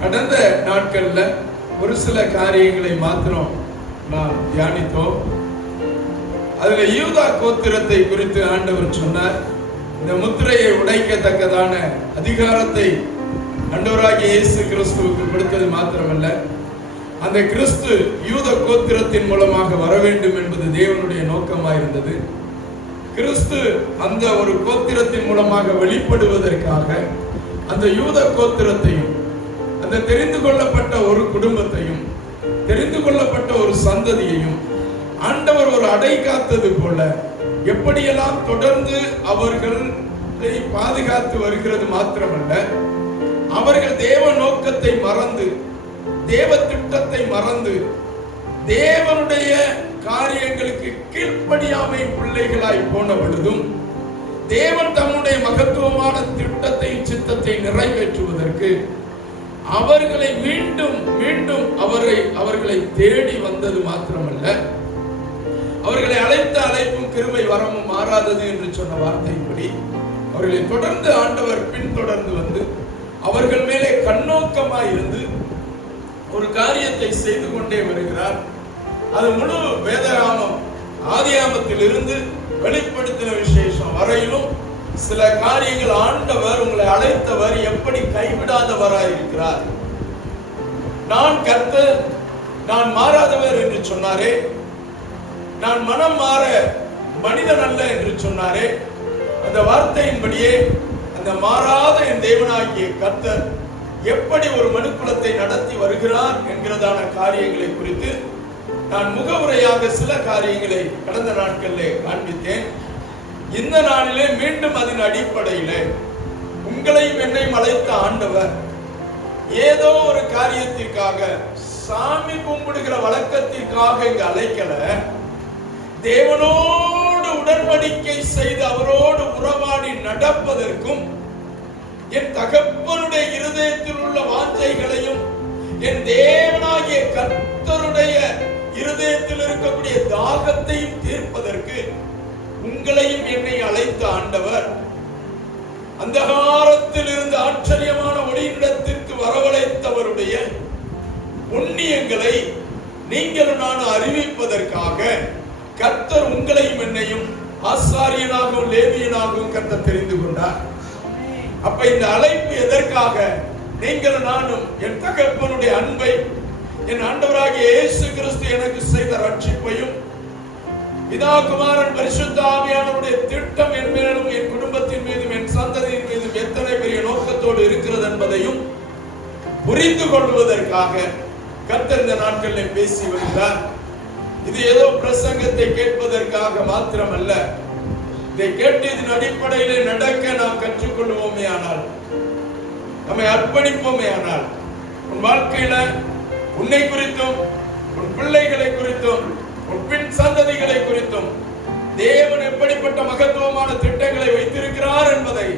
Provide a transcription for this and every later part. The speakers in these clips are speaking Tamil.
கடந்த நாட்கள்ல ஒரு சில காரியங்களை மாத்திரம் நாம் தியானித்தோம். அதுல யூதா கோத்திரத்தை குறித்து ஆண்டவர் சொன்னார். இந்த முத்திரையை உடைக்கத்தக்கதான அதிகாரத்தை ஆண்டவராகிய இயேசு கிறிஸ்துவுக்கு கொடுத்தது மாத்திரமல்ல, அந்த கிறிஸ்து யூத கோத்திரத்தின் மூலமாக வர வேண்டும் என்பது தேவனுடைய நோக்கமாயிருந்தது. கிறிஸ்து அந்த ஒரு கோத்திரத்தின் மூலமாக வெளிப்படுவதற்காக அந்த யூத கோத்திரத்தையும், அந்த தெரிந்து கொள்ளப்பட்ட ஒரு குடும்பத்தையும், தெரிந்து கொள்ளப்பட்ட ஒரு சந்ததியையும் ஆண்டவர் ஒரு அடை காத்தது போல எப்படியெல்லாம் தொடர்ந்து அவர்களை பாதுகாத்து வருகிறது மாத்திரமல்ல, அவர்கள் தேவ நோக்கத்தை மறந்து, தேவ திட்டத்தை மறந்து, தேவனுடைய காரியங்களுக்கு கீழ்ப்படியாமை பிள்ளைகளாய் போன பொழுதும் தேவன் தம்முடைய மகத்துவமான திட்டத்தை, சித்தத்தை நிறைவேற்றுவதற்கு அவர்களை மீண்டும் மீண்டும் அவர்களை தேடி வந்தது மாத்திரமல்ல, அவர்களை அழைத்த அழைப்பும் கிருபை வரமும் மாறாதது என்று சொன்ன வார்த்தைப்படி அவர்களை தொடர்ந்து ஆண்டவர் பின்தொடர்ந்து வந்து அவர்கள் மேலே கண்ணோக்கமாய் இருந்து ஒரு காரியத்தை செய்து கொண்டே வருகிறார். அது முழு வேதாகமம் ஆதியாகமத்தில் இருந்து வெளிப்படுத்தின விசேஷம் வரையிலும் சில காரியங்கள் ஆண்டவர் உங்களை அழைத்தவர் எப்படி கைவிடாதவராய் இருக்கிறார். நான் கர்த்தர், நான் மாறாதவர் என்று சொன்னாரே, நான் மனம் மாற மனிதன் அல்ல என்று சொன்னாரே, அந்த வார்த்தையின்படியே அந்த மாறாத என் தேவனாகிய கர்த்தர் எப்படி ஒரு மனுக்குலத்தை நடத்தி வருகிறார் என்கிறதான காரியங்களை குறித்து நான் முகவுரையாக சில காரியங்களை கடந்த நாட்களிலே காண்பித்தேன். இந்த நாளிலே மீண்டும் அதன் அடிப்படையிலே உங்களையும் என்னையும் அழைத்த ஆண்டவர் ஏதோ ஒரு காரியத்திற்காக, சாமி கும்பிடுகிற வழக்கத்திற்காக இங்கு அழைக்கல. தேவனோடு உடன்படிக்கை செய்து அவரோடு உறவாடி நடப்பதற்கும், என் தகப்பனுடைய இருதயத்தில் உள்ள வாஞ்சைகளையும், என் தேவனாகிய கர்த்தருடைய இருதயத்தில் இருக்கக்கூடிய தாகத்தையும் தீர்ப்பதற்கு உங்களையும் என்னை அழைத்த ஆண்டவர் அந்தகாரத்தில் இருந்து ஆச்சரியமான ஒளியிடத்திற்கு வரவழைத்தவருடைய புண்ணியங்களை நீங்களும் நான் அறிவிப்பதற்காக கர்த்தர் உங்களையும் என்னையும் ஆசாரியனாகவும் லேவியனாகவும் கர்த்தர் தெரிந்து கொண்டார். அப்ப இந்த அழைப்பு எதற்காக? நீங்களும் நானும் என் தகப்பனுடைய அன்பை, என் ஆண்டவராகிய இயேசு கிறிஸ்து எனக்கு செய்த ரட்சிப்பையும், பிதா குமாரன் பரிசுத்த ஆவியானவருடைய திட்டம் என் மேலும், என் குடும்பத்தின் மீதும், என் சந்ததியின் மீதும் எத்தனை பெரிய நோக்கத்தோடு இருக்கிறது என்பதையும் புரிந்து கொள்வதற்காக கர்த்தர் இந்த நாட்களில் பேசி வருகிறார். இது ஏதோ பிரசங்கத்தை கேட்பதற்காக மாத்திரமல்ல, இதை கேட்டு இதன் அடிப்படையிலே நடக்க நாம் கற்றுக்கொள்வோமே ஆனால், நம்மை அர்ப்பணிப்போமே ஆனால், உன் வாழ்க்கையில உன்னை குறித்தும், உன் பிள்ளைகளை குறித்தும், உன் பின் சந்ததிகளை குறித்தும் தேவன் எப்படிப்பட்ட மகத்துவமான திட்டங்களை வைத்திருக்கிறார் என்பதை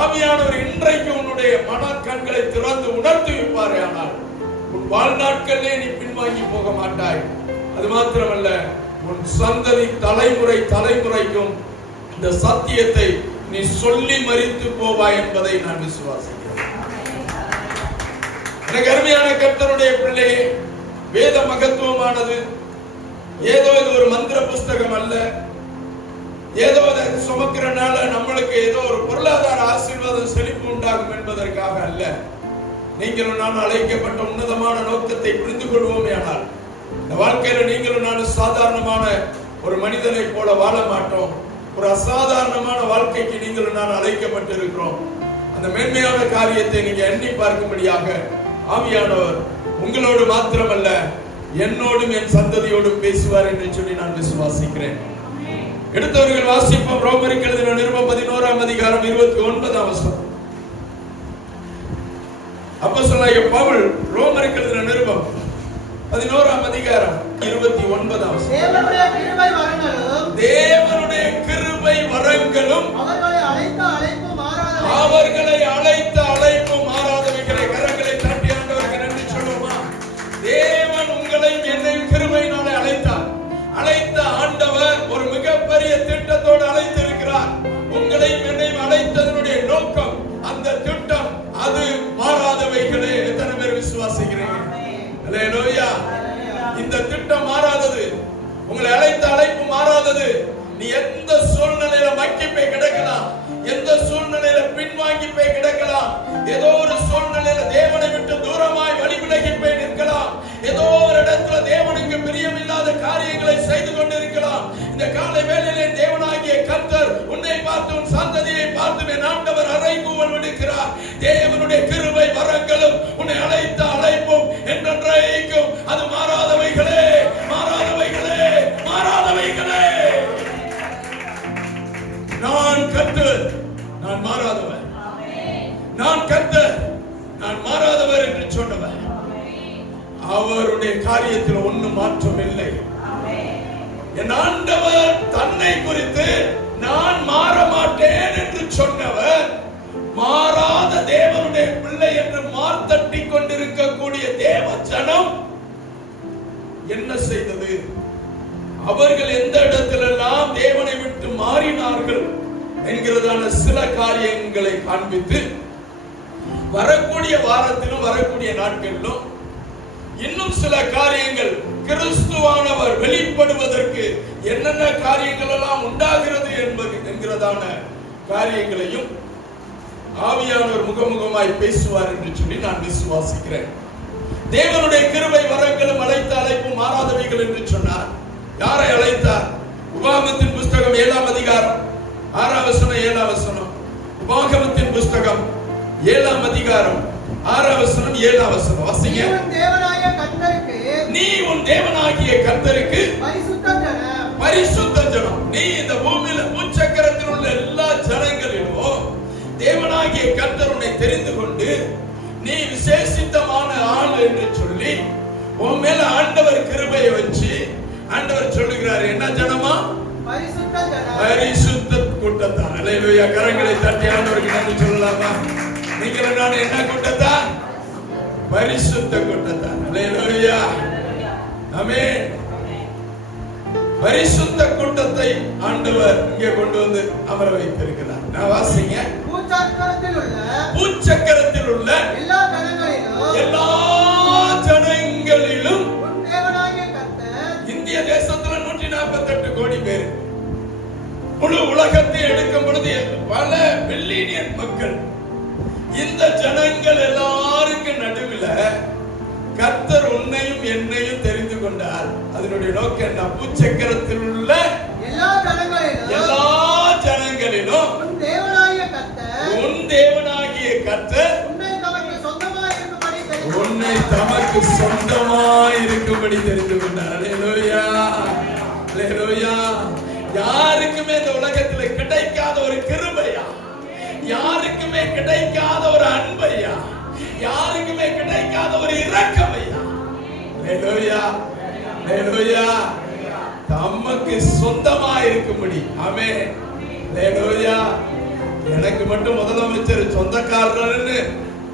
ஆவியானவர் இன்றைக்கு உன்னுடைய மன கண்களை திறந்து உணர்த்தி வைப்பாரே ஆனால் உன் வாழ்நாட்களிலே நீ பின்வாங்கி போக மாட்டாய். அது மாத்திரமல்ல, உன் சந்ததி தலைமுறைக்கும் இந்த சத்தியத்தை நீ சொல்லி மரித்து போவாய் என்பதை நான் விசுவாசிக்கிறேன். எனக்கு அருமையான கர்த்தருடைய பிள்ளையே, வேத மகத்துவமானது ஏதோ இது ஒரு மந்திர புஸ்தகம் அல்ல. ஏதோ அதை சுமக்கிறனால நம்மளுக்கு ஏதோ ஒரு பொருளாதார ஆசீர்வாதம் செழிப்பு உண்டாகும் என்பதற்காக அல்ல. நீங்களும் நான் அழைக்கப்பட்ட உன்னதமான நோக்கத்தை புரிந்து கொள்வோமே ஆனால் இந்த வாழ்க்கையில நீங்களும் நான் சாதாரணமான ஒரு மனிதனை போல வாழ மாட்டோம். ஒரு அசாதாரணமான வாழ்க்கைக்கு நீங்களும் நான் அழைக்கப்பட்டிருக்கிறோம். அந்த மேன்மையான காரியத்தை நீங்க எண்ணி பார்க்கும்படியாக ஆவியானவர் உங்களோடு மாத்திரமல்ல, என்னோடும் என் சந்ததியோடும் பேசுவார் என்று சொல்லி நான் விசுவாசிக்கிறேன். எடுத்தவர்கள் வாசிப்போம். ரோமருக்கு எழுதின நிருபம் 11ஆம் அதிகாரம் 29ஆம் வசனம். அப்போஸ்தலனாகிய பவுல் ரோமருக்கு எழுதின நிருபம் 11ஆம் அதிகாரம் 29ஆம் வசனம். தேவனுடைய கிருபை வரங்களும் அவர்களை அழைத்த அழைப்பு மாறாதவைகளை கரங்களை தட்டி ஆண்டவருக்கு நன்றி சொல்லுமா. தேவன் உங்களையும் என்னையும் கிருபையினாலே அழைத்தார். அழைத்த ஆண்டவர் ஒரு மிகப்பெரிய திட்டத்தோடு அழைத்திருக்கிறார். உங்க உங்களை அழைத்த அழைப்பு மாறாதது. நீ எந்த சூழ்நிலையில மக்கி போய் கிடக்கலாம், எந்த சூழ்நிலையில பின்வாங்கி போய் கிடக்கலாம், ஏதோ ஒரு சூழ்நிலையில தேவனை விட்டு தூரமாய் வழி விலகி போய் நிற்கலாம், ஏதோ ஒரு இடத்துல தேவனுக்கு பிரியமில்லாத காரியங்களை செய்து கொண்டிருக்கலாம். இந்த காலை வேளையிலே தேவனாகிய கர்த்தர் உன்னை பார்த்து உன் சந்ததியை பார்த்து என் ஆண்டவர் அறைகூவல் விடுக்கிறார். தேவனுடைய கிருபை வரங்களும் உன்னை அழைத்த அழைப்பும் என்றென்றைக்கும் அது மாறாதவைகளே, மாறாதவைகளே, மாறாதவைகளே. நான் கர்த்தர், நான் மாறாதவர். நான் கர்த்தர், நான் மாறாதவர் என்று சொன்னவர். அவருடைய காரியத்தில் ஒன்றும் மாற்றம் இல்லை. என் ஆண்டவர் தன்னை குறித்து நான் மாற மாட்டேன் என்று சொன்னவர், மாறாத தேவனுடைய பிள்ளை என்று மார்த்தட்டி கொண்டிருக்கக்கூடிய தேவ ஜனம் என்ன செய்தது? அவர்கள் எந்த இடத்திலெல்லாம் தேவனை விட்டு மாறினார்கள் என்கிறதான சில காரியங்களை காண்பித்து வரக்கூடிய வாரத்திலும் வரக்கூடிய நாட்களிலும் இன்னும் சில காரியங்கள் கிறிஸ்துவானவர் வெளிப்படுவதற்கு என்னென்ன காரியங்கள் எல்லாம் உண்டாகிறது என்கிறதான காரியங்களையும் ஆவியானவர் முகமுகமாய் பேசுவார் என்று சொல்லி நான் விசுவாசிக்கிறேன். தேவனுடைய கிருபை வரங்களும் அழைத்த அழைப்பு மாறாதவைகள் என்று சொன்னார். யாரை அழைத்தார்? உபாகமத்தின் புஸ்தகம் 7ஆம் அதிகாரம் 6ஆம் வசனம் 7ஆம் வசனம். உபாகமத்தின் புஸ்தகம் 7ஆம் அதிகாரம் 6ஆம் வசனம் 7ஆம் வசனம் வாசிங்க. நீ உன் தேவனாகிய கர்த்தருக்கு பரிசுத்த ஜனம். நீ இந்த பூமியில பூச்சக்கரத்தில் உள்ள எல்லா ஜனங்களிலும் தேவனாகிய கர்த்தர் உன்னை தெரிந்து கொண்டு நீ விசேஷித்தமான ஆள் என்று சொல்லி உன் மேல ஆண்டவர் கிருபையை வச்சு ஆண்டவர் சொல்லுகிறார். என்ன ஜனமா? பரிசுத்த கூட்டத்தான். அல்லேலூயா. கரங்களை தட்டி ஆண்டவருக்கு நன்றி சொல்லலாமா? நீங்கள் நான் என்ன கூட்டத்தான்? பரிசுத்த கூட்டத்தான். அல்லேலூயா. ஆமென். பரிசுத்த கூட்டத்தை ஆண்டவர் இங்கே கொண்டு வந்து அமர வைத்திருக்கிறார். நான் வாசிங்க. பூச்சக்கரத்தில் உள்ள எல்லா ஜனங்களிலும் இந்திய தேசத்துல 148 கோடி பேர், முழு உலகத்தை எடுக்கும் பொழுது பல பில்லியன் மக்கள், இந்த ஜனங்கள் எல்லாருக்கும் நடுவில் கர்த்தர் உன்னையும் என்னையும் தெரிந்து கொண்டார். அதனுடைய நோக்கம் என்ன? பூச்சக்கரத்தில் உள்ள எல்லா ஜனங்களிலும் உன் தேவனாகிய கர்த்தர் உன்னை தமக்கு சொந்தமாய் இருக்கும்படி தெரிந்து கொண்டார். அல்லேலூயா, அல்லேலூயா. யாருக்குமே இந்த உலகத்தில் கிடைக்காத ஒரு கிருபையா, யாருக்குமே கிடைக்காத ஒரு அன்பையா, யாருக்குமே கிடைக்காத ஒரு இரக்கமையா. அல்லேலூயா, அல்லேலூயா. தமக்கு சொந்தமாய் இருக்கும்படி. ஆமென். அல்லேலூயா. எனக்கு மட்டும் முதலமைச்சர் சொந்தக்காரர்னு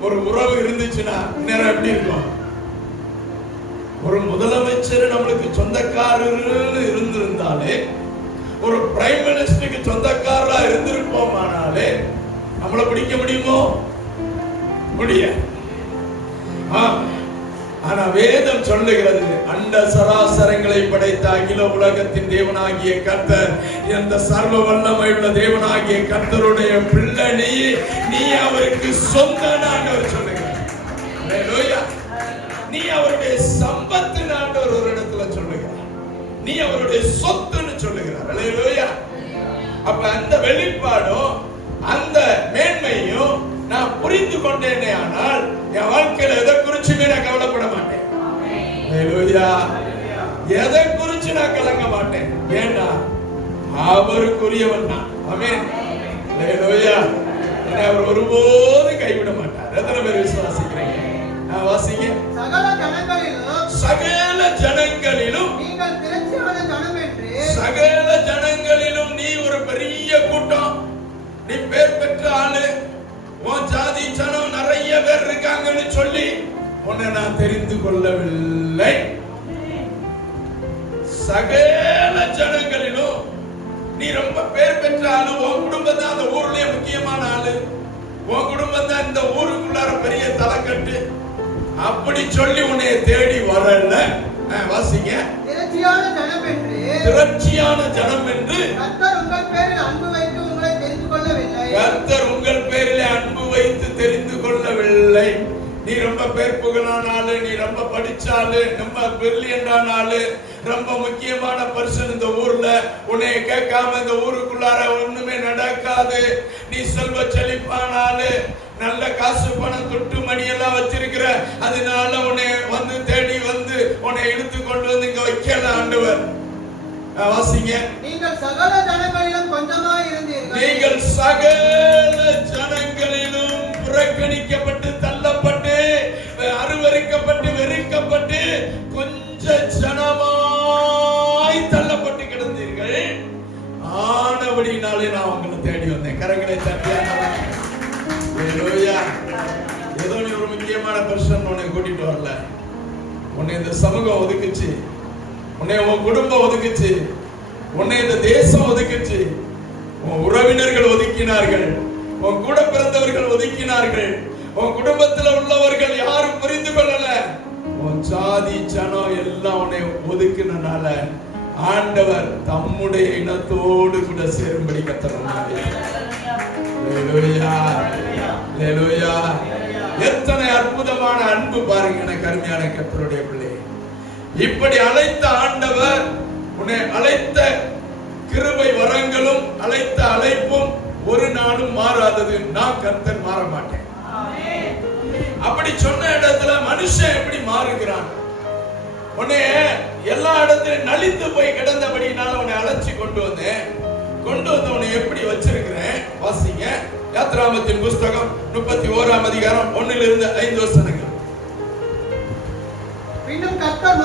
ஒரு உறவு இருந்துச்சுன்னா நேரம் எப்படி இருக்கும்? ஒரு முதலமைச்சர் நம்மளுக்கு சொந்தக்காரர் இருந்திருந்தாலே, ஒரு பிரைம் மினிஸ்டருக்கு சொந்தக்காரரா இருந்திருப்போமானாலே நம்மளை பிடிக்க முடியுமோ? முடியாது. ஆனா வேதம் சொல்லுகிறது, அண்ட சராசரங்களை படைத்த அகில உலகத்தின் தேவனாகிய கர்த்தர், இந்த சர்வ வல்லமையுள்ள தேவனாகிய கர்த்தருடைய பிள்ளை நீ அவருக்கு சொந்தம் ஆண்டவர் சொல்லுகிறார். அல்லேலூயா. நீ அவருடைய சம்பத்து ஆண்டவர் ஒரு இடத்துல சொல்லுகிறார். நீ அவருடைய சொத்துன்னு சொல்லுகிறார். அல்லேலூயா. அப்ப அந்த வெளிப்பாடும் அந்த மேன்மையும் நான் புரிந்து கொண்டேனே ஆனால் என் வாழ்க்கையில எதை குறிச்சுமே நான் கவலைப்பட மாட்டேன். அல்லேலூயா. எதை குறிச்சு நான் கலங்க மாட்டேன். ஏன்னா அவருக்குரியவன் நான். ஆமென். அல்லேலூயா. என்னை அவர் ஒருபோதும் கைவிட மாட்டார். எத்தனை பேர் விசுவாசிக்கிறீங்க? நான் வாசிங்க. சகல ஜனங்களிலும் நீங்கள் திரட்சியான ஜனம் என்று, சகல ஜனங்களிலும் நீ ஒரு பெரிய கூட்டம், நீ பேர் பெற்ற ஆளு, உன் ஜாதி ஜனம் நிறைய பேர் இருக்காங்கன்னு சொல்லி உன்னை நான் தெரிந்து கொள்ளவில்லை. சகல ஜனங்களிலும் நீ ரொம்ப பேர் பெற்ற ஆளு, உன் குடும்பம் தான் அந்த ஊர்லயே முக்கியமான ஆளு, உன் குடும்பம் தான் இந்த ஊருக்குள்ளார பெரிய தலைக்கட்டு, அப்படி சொல்லி உன்னை தேடி வரல. வாசிங்க. திரட்சியான ஜனம் என்று, திரட்சியான ஜனம் என்று கர்த்தர் உங்கள் பேரில் அன்பு வைத்து உங்களை தெரிந்து கொள்ளவில்லை. கர்த்தர் உங்கள் பேரிலே அன்பு வைத்து தெரிந்து கொள்ளவில்லை. நீ ரொம்ப பேர் புகழானாலு, நீ ரொம்ப படிச்சாலு, ரொம்ப பிரில்லியன்டானாலு, ரொம்ப முக்கியமான பர்சன் இந்த ஊர்ல, உன்னை கேட்காம இந்த ஊருக்குள்ளார ஒண்ணுமே நடக்காது. நீ செல்வ செழிப்பானாலு, நல்ல காசு பணம் தொட்டு மணி எல்லாம் வச்சிருக்கிற, அதனால உன்னை வந்து தேடி வந்து உன்னை இழுத்து கொண்டு வந்து இங்க வைக்கல ஆண்டவர். வாசிங்க. நீங்கள் சகல ஜனங்களிலும் கொஞ்சமாய் இருந்தீர்கள். நீங்கள் சகல ஜனங்களிலும் புறக்கணிக்கப்பட்டு தள்ளப்பட்டு அருவருக்கப்பட்டு வெறுக்கப்பட்டு கொஞ்ச ஜனமாய் தள்ளப்பட்டு கிடந்தீர்கள். ஆனபடினாலே நான் உங்களை தேடி வந்தேன். கரங்களை தட்டியா. ஏதோ நீ ஒரு முக்கியமான பர்சன் உன்னை கூட்டிட்டு வரல. உன்னை இந்த சமூகம் ஒதுக்குச்சு, உன்னை உன் குடும்பம் ஒதுக்குச்சு, உன்னை இந்த தேசம் ஒதுக்குச்சு, உன் உறவினர்கள் ஒதுக்கினார்கள், உன் கூட பிறந்தவர்கள் ஒதுக்கினார்கள், உன் குடும்பத்தில் உள்ளவர்கள் யாரும் புரிந்து கொள்ளல. உன் ஜாதி ஜனம் எல்லாம் உன்னை ஒதுக்கினால ஆண்டவர் தம்முடைய இனத்தோடு கூட சேரும்படி கத்தர். எத்தனை அற்புதமான அன்பு பாருங்க எனக்கு அருமையான கர்த்தருடைய பிள்ளை. இப்படி அழைத்த ஆண்டவர், உன்னை அழைத்த கிருபை வரங்களும் அழைத்த அழைப்பும் ஒரு நாளும் மாறாதது. நான் கர்த்தர் மாற மாட்டேன். அப்படி சொன்ன இடத்துல மனுஷன் எப்படி மாறுகிறான்? உன்னை எல்லா இடத்திலும் நலிந்து போய் கிடந்தபடினால உன்னை அழைச்சி கொண்டு வந்தேன். கொண்டு வந்து உன்னை எப்படி வச்சிருக்கிறேன் வாசிங்க. யாத்ராகமத்தின் புஸ்தகம் 31ஆம் அதிகாரம் 1 - 5 வசனங்கள். பின்னும் கர்த்தர்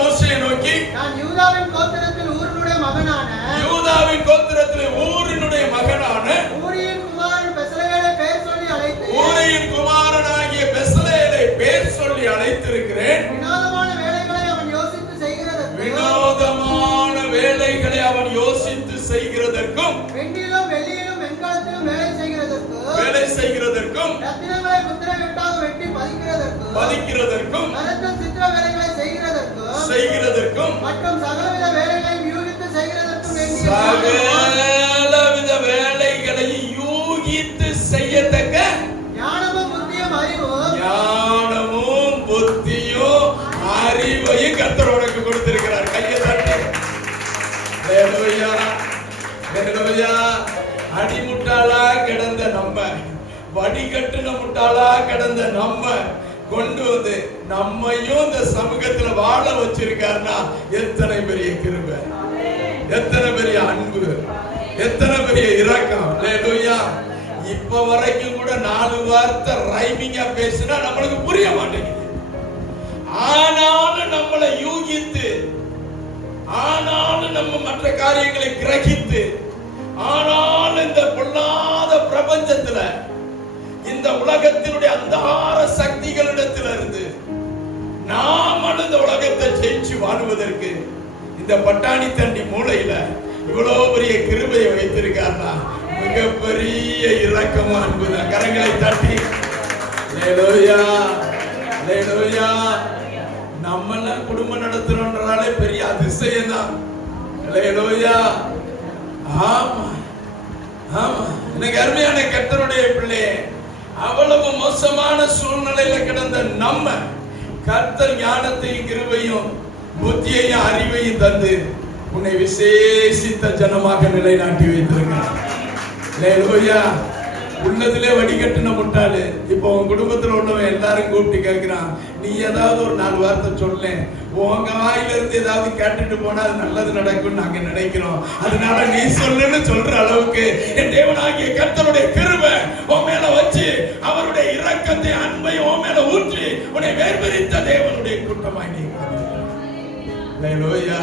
மோசேயை நோக்கி, நான் யூதாவின் கோத்திரத்தில் ஊரினுடைய மகனான ஊரியின் குமாரன் பெசலேலை பெயர் சொல்லி அழைத்து, ஊரியின் குமாரனாகிய பெசலேலை பெயர் சொல்லி அழைத்திருக்கிறேன். வினோதமான வேலைகளை அவன் யோசித்து செய்கிறதற்கும் வெண்ணிலும் வெள்ளியிலும் வெண்கலத்திலும் வேலை செய்கிறதற்கும் ரத்தினங்களை முத்திரை வெட்டாக வெட்டி பதிக்கிறதற்கும் மரத்தில் சித்திர வேலைகளை செய்கிறதற்கும் மற்றும் சகலவித வேலைகளையும் யூகித்து செய்கிறதற்கும் சகலவித வேலைகளையும் யூகித்து செய்யத்தக்க ஞானமும் புத்தியும் அறிவையும் கர்த்தர் உனக்கு கொடுத்திருக்கிறார். கையை தட்டி. அடிமுட்டாளா கிடந்த நம்ம, வடிகட்டுன முட்டாளா கிடந்த நம்ம கொண்டு வந்து நம்மையும் இந்த சமூகத்துல வாழ வச்சிருக்காருன்னா எத்தனை பெரிய கிருபை, எத்தனை பெரிய அன்பு, எத்தனை பெரிய இரக்கம். அல்லேலூயா. இப்ப வரைக்கும் கூட 4 வார்த்தை ரைமிங்கா பேசினா நம்மளுக்கு புரிய மாட்டேங்குது. ஆனாலும் நம்மளை யூகித்து, ஆனாலும் நம்ம மற்ற காரியங்களை கிரகித்து, ஆனாலும் இந்த பொல்லாத பிரபஞ்சத்துல, இந்த உலகத்தினுடைய அந்தார சக்திகளிடத்திலிருந்து நாம் இந்த உலகத்தை ஜெயிச்சு வாழ்வதற்கு இந்த பட்டாணி தண்டி மூளையில இவ்வளவு பெரிய கிருபையை வைத்திருக்காருன்னா மிகப்பெரிய இரக்கமும் அன்புதான். கரங்களை தட்டி. அல்லேலூயா, அல்லேலூயா. நம்மெல்லாம் குடும்பம் நடத்துறோம்ன்றாலே பெரிய அதிசயம் தான். அல்லேலூயா. ஆமா ஆமா. எனக்கு அருமையான கர்த்தருடைய பிள்ளையே, அவ்வளவு மோசமான சூழ்நிலையில கிடந்த நம்ம கர்த்தர் ஞானத்தையும் கிருபையும் புத்தியையும் அறிவையும் தந்து உன்னை விசேஷித்த ஜனமாக நிலைநாட்டி வைத்திருக்கிறார். அல்லேலூயா. உள்ளதிலே வடிகட்டுன முட்டாளு இப்போ உன் குடும்பத்துல உள்ளவன் எல்லாரும் கூப்பிட்டு கேட்கிறான், நீ ஏதாவது ஒரு 4 வார்த்தை சொல்ல, உங்க வாயில இருந்து ஏதாவது கேட்டுட்டு போனா அது நல்லது நடக்கும் நாங்க நினைக்கிறோம். அதனால நீ சொல்லுன்னு சொல்ற அளவுக்கு என் தேவனாகிய கர்த்தருடைய கிருபை உன் மேல வச்சு, அவருடைய இரக்கத்தை அன்பை உன் மேல ஊற்றி உன்னை வேர்பிரித்த தேவனுடைய கூட்டமாய் நீ. அல்லேலூயா.